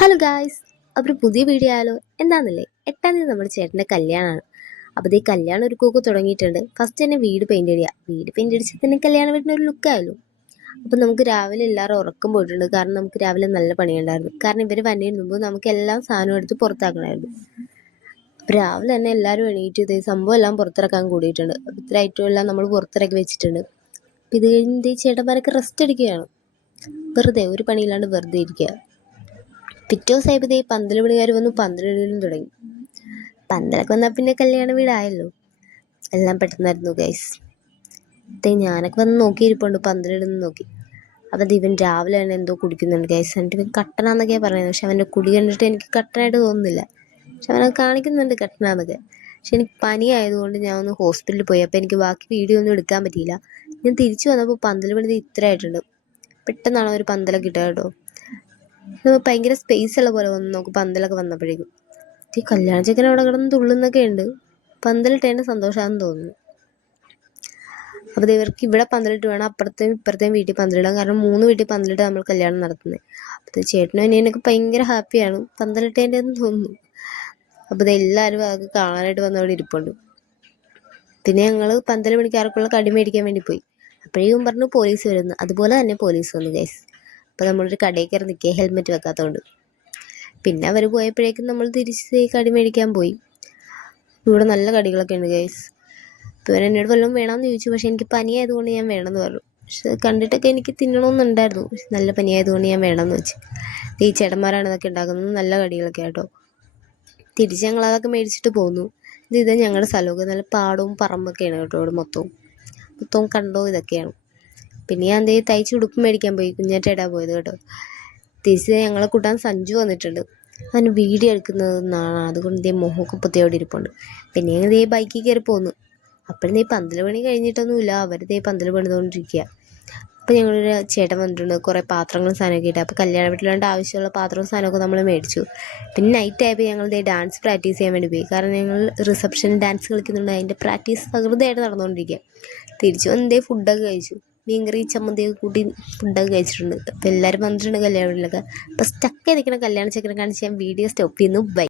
Hello guys, അപ്പോൾ പുതിയ video ആയാലോ? എന്താണെന്നില്ലേ, 8-ാം തീയതി നമ്മുടെ ചേട്ടൻ്റെ കല്യാണമാണ്. അപ്പോൾ ഈ കല്യാണം ഒരുക്കമൊക്കെ തുടങ്ങിയിട്ടുണ്ട്. ഫസ്റ്റ് തന്നെ വീട് പെയിൻ്റ് അടിക്കുക. വീട് പെയിൻ്റ് അടിച്ചാൽ തന്നെ കല്യാണം വീടിൻ്റെ ഒരു ലുക്കായാലും. അപ്പോൾ നമുക്ക് രാവിലെ എല്ലാവരും ഉറക്കം പോയിട്ടുണ്ട്. കാരണം നമുക്ക് രാവിലെ നല്ല പണിയുണ്ടായിരുന്നു. കാരണം ഇവർ വന്നതിന് മുമ്പ് നമുക്ക് എല്ലാം സാധനം എടുത്ത് പുറത്താക്കണമായിരുന്നു. അപ്പോൾ രാവിലെ തന്നെ എല്ലാവരും എണീറ്റ് ഇതേ സംഭവം എല്ലാം പുറത്തിറക്കാൻ കൂടിയിട്ടുണ്ട്. അപ്പോൾ ഇത്ര ഐറ്റം എല്ലാം നമ്മൾ പുറത്തിറക്കി വെച്ചിട്ടുണ്ട്. അപ്പോൾ ഇത് കഴിഞ്ഞ് ചേട്ടന്മാരൊക്കെ റെസ്റ്റ് എടുക്കുകയാണ്. വെറുതെ ഒരു പണിയില്ലാണ്ട് വെറുതെ ഇരിക്കുക. പിറ്റേ ദിവസമായപ്പോൾ ഈ പന്തൽ പണിക്കാർ വന്നു പന്തലിടലും തുടങ്ങി. പന്തലൊക്കെ വന്നാൽ പിന്നെ കല്യാണ വീടായല്ലോ. എല്ലാം പെട്ടെന്നായിരുന്നു ഗൈസ്. ഞാനൊക്കെ വന്ന് നോക്കിയിരിപ്പുണ്ട്, പന്തലിടുന്ന് നോക്കി. അപ്പോൾ ഇവൻ രാവിലെ തന്നെ എന്തോ കുടിക്കുന്നുണ്ട് ഗൈസ്. എന്നിട്ട് ഇവൻ കട്ടനാന്നൊക്കെയാണ് പറയുന്നത്. പക്ഷെ അവൻ്റെ കുടി കണ്ടിട്ട് എനിക്ക് കട്ടനായിട്ട് തോന്നുന്നില്ല. പക്ഷെ അവനത് കാണിക്കുന്നുണ്ട് കട്ടനാന്നൊക്കെ. പക്ഷെ എനിക്ക് പനി ആയതുകൊണ്ട് ഞാൻ ഒന്ന് ഹോസ്പിറ്റലിൽ പോയി. അപ്പോൾ എനിക്ക് ബാക്കി വീഡിയോ ഒന്നും എടുക്കാൻ പറ്റിയില്ല. ഞാൻ തിരിച്ചു വന്നപ്പോൾ പന്തൽ പണിത് ഇത്ര ആയിട്ടുണ്ട്. പെട്ടെന്നാണ് ഒരു പന്തലൊക്കെ ഇട്ടത് കേട്ടോ. ഭയങ്കര സ്പേസ് ഉള്ള പോലെ വന്നു നമുക്ക് പന്തലൊക്കെ വന്നപ്പോഴേക്കും. ഈ കല്യാണ ചെക്കൻ അവിടെ കിടന്ന് തുള്ളുന്നൊക്കെ ഉണ്ട്. പന്തലിട്ടതിൻ്റെ സന്തോഷമാണെന്ന് തോന്നുന്നു. അപ്പോൾ ഇവർക്ക് ഇവിടെ പന്തലിട്ട് വേണം അപ്പുറത്തെയും ഇപ്പുറത്തെയും വീട്ടിൽ പന്തലിടാൻ. കാരണം 3 വീട്ടിൽ പന്തലിട്ട് നമ്മൾ കല്യാണം നടത്തുന്നത്. അപ്പോൾ ചേട്ടനും അനിയനൊക്കെ ഭയങ്കര ഹാപ്പിയാണ് പന്തലിട്ടതിൻ്റെ എന്ന് തോന്നുന്നു. അപ്പോൾ എല്ലാവരും അത് കാണാനായിട്ട് വന്നവിടെ ഇരിപ്പുണ്ട്. പിന്നെ ഞങ്ങൾ പന്തൽ പണിക്കാർക്കുള്ള കടി മേടിക്കാൻ വേണ്ടി പോയി. അപ്പോഴേക്കും പറഞ്ഞു പോലീസ് വരുന്നു. അതുപോലെ തന്നെ പോലീസ് വന്നു ഗൈസ്. അപ്പോൾ നമ്മളൊരു കടയിൽ കയറി നിൽക്കുക, ഹെൽമെറ്റ് വെക്കാത്തതുകൊണ്ട്. പിന്നെ അവർ പോയപ്പോഴേക്കും നമ്മൾ തിരിച്ച് കടി മേടിക്കാൻ പോയി. ഇവിടെ നല്ല കടികളൊക്കെ ഉണ്ട് ഗൈസ്. ഇപ്പോൾ എന്നോട് വല്ലതും വേണമെന്ന് ചോദിച്ചു. പക്ഷേ എനിക്ക് പനിയായതുകൊണ്ട് ഞാൻ വേണമെന്ന് പറഞ്ഞു. പക്ഷെ കണ്ടിട്ടൊക്കെ എനിക്ക് തിന്നണമെന്നുണ്ടായിരുന്നു. പക്ഷെ നല്ല പനിയായതുകൊണ്ട് ഞാൻ വേണമെന്ന് വെച്ചു. ഈ ചേട്ടന്മാരാണ് ഇതൊക്കെ ഉണ്ടാക്കുന്നത്. നല്ല കടികളൊക്കെ കേട്ടോ. തിരിച്ച് ഞങ്ങൾ അതൊക്കെ മേടിച്ചിട്ട് പോന്നു. ഇത് ഞങ്ങളുടെ സ്ഥലമൊക്കെ നല്ല പാടവും പറമ്പൊക്കെയാണ് കേട്ടോ. ഇവിടെ മൊത്തവും കണ്ടോ ഇതൊക്കെയാണ്. പിന്നെ ഞാൻ തയ്ച്ച് ഉടുപ്പ് മേടിക്കാൻ പോയി. കുഞ്ഞാറ്റേടാ പോയത് കേട്ടോ. തിരിച്ച് ഞങ്ങളെ കൂട്ടാൻ സഞ്ജു വന്നിട്ടുണ്ട്. അതിന് വീഡിയോ എടുക്കുന്നതെന്നാണ്. അതുകൊണ്ട് മുഖമൊക്കെ പൊത്തി അവിടെ ഇരിപ്പുണ്ട്. പിന്നെ ഞങ്ങൾ ബൈക്കിൽ കയറി പോന്നു. അപ്പോഴും പന്തൽ പണി കഴിഞ്ഞിട്ടൊന്നുമില്ല. അവർ പന്തൽ പണിതുകൊണ്ടിരിക്കുക. അപ്പോൾ ഞങ്ങളൊരു ചേട്ടൻ വന്നിട്ടുണ്ട്. കുറേ പാത്രങ്ങളും സാധനമൊക്കെ ഇട്ട്. അപ്പോൾ കല്യാണ വീട്ടിലാണ്ട് ആവശ്യമുള്ള പാത്രവും സാധനമൊക്കെ നമ്മൾ മേടിച്ചു. പിന്നെ നൈറ്റ് ആയപ്പോൾ ഞങ്ങൾ ഡാൻസ് പ്രാക്ടീസ് ചെയ്യാൻ വേണ്ടി പോയി. കാരണം ഞങ്ങൾ റിസപ്ഷൻ ഡാൻസ് കളിക്കുന്നുണ്ട്. അതിൻ്റെ പ്രാക്ടീസ് തകൃതിയായിട്ട് നടന്നുകൊണ്ടിരിക്കുക. തിരിച്ചു വന്ന് ഫുഡൊക്കെ കഴിച്ചു. മീൻകറി ചമ്മന്തിയൊക്കെ കൂട്ടി ഫുഡൊക്കെ കഴിച്ചിട്ടുണ്ട്. അപ്പോൾ എല്ലാവരും വന്നിട്ടുണ്ട് കല്യാണ വീട്ടിലൊക്കെ. അപ്പോൾ സ്റ്റക്ക് നിൽക്കുന്ന കല്യാണ ചെക്കനെ കാണിച്ച് ഞാൻ വീഡിയോ സ്റ്റോപ്പ് ചെയ്യുന്നു. ബൈ.